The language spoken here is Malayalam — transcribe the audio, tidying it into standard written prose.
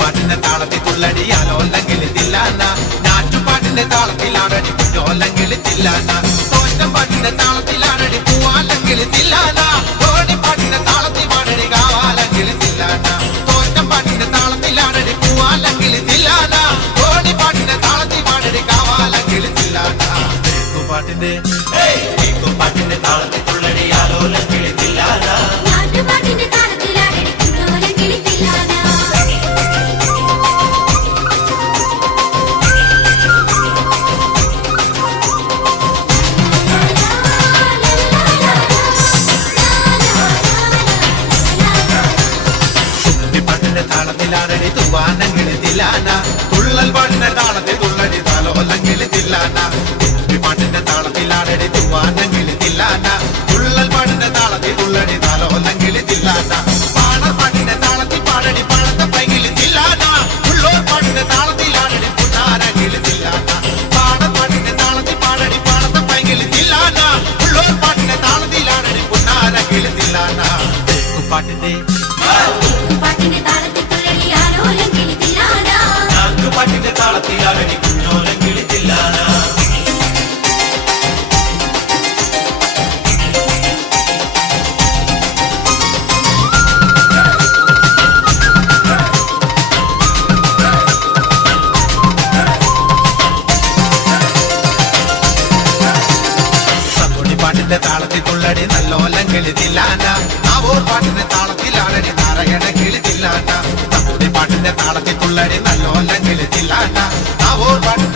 പാട്ടിന്റെ താളത്തിൽ തുള്ളടിയാലോല്ലെങ്കിൽ തില്ലാന ഞാറ്റുപാട്ടിന്റെ താളത്തിലാണടി കുഞ്ഞോല്ലെങ്കിൽ തില്ലാന തോറ്റം പാട്ടിന്റെ താളത്തിലാണടി പൂവാല്ലെങ്കിൽ തില്ലാന ഓടിപ്പാട്ടിന്റെ താളത്തിൽ പാടടി കാവാലെങ്കിൽ തില്ലാന തോറ്റം പാട്ടിന്റെ താളത്തിലാണടി പൂവാലെങ്കിൽ തില്ലാന ഓടിപ്പാട്ടിന്റെ താളത്തിൽ പാടടി കാവാലെങ്കിൽ തില്ലാന പാട്ടിന്റെ പാട്ടിന്റെ താളത്തിൽ തുള്ളടിയാലോല്ലെങ്കിൽ തില്ലാന ഞാറ്റുപാട്ടിന്റെ താളത്തിലാണടി കുഞ്ഞോല്ലെങ്കിൽ തില്ലാന താളത്തിലാണടി തൂവാനെങ്കിൽ തില്ലാന തുള്ളൽ പാട്ടിന്റെ താളത്തിൽ തുള്ളടി താലോല്ലെങ്കിൽ തില്ലാന പാട്ടിന്റെ താളത്തിലാണടി തൂവാനെങ്കിൽ തില്ലാന തുള്ളൽ പാട്ടിന്റെ താളത്തിൽ തുള്ളടി താലോല്ലെങ്കിൽ തില്ലാന പാടപ്പാട്ടിന്റെ താളത്തിൽ പാടടി പാടത്തെ പൈകിൽ തില്ലാന ഉള്ളോർ പാട്ടിന്റെ താളത്തിലാണടി പുന്നാരെങ്കിൽ തില്ലാന പാടപ്പാട്ടിന്റെ താളത്തിൽ പാടടി പാടത്തെ പൈകിൽ തില്ലാന ഉള്ളോർ പാട്ടിന്റെ താളത്തിലാണടി പുന്നാരെങ്കിൽ തില്ലാന പാട്ടിന്റെ പാട്ടിന്റെ താളത്തിൽ തുള്ളടിയാലോല്ലെങ്കിൽ തില്ലാന പാട്ടിന്റെ താളത്തിലാണടി കുഞ്ഞോലെങ്കിൽ തില്ലാന പാട്ടിന്റെ താളത്തിൽ തുള്ളടി നല്ലോലെങ്കിൽ തില്ലാന നാവൂർ പാട്ടിന്റെ താളത്തിലാണടി നാരായണങ്കിൽ തില്ലാന പാട്ടിന്റെ താളത്തിൽ തുള്ളടി നല്ലോലെങ്കിൽ തില്ലാന നാവൂർ പാട്ടിന്റെ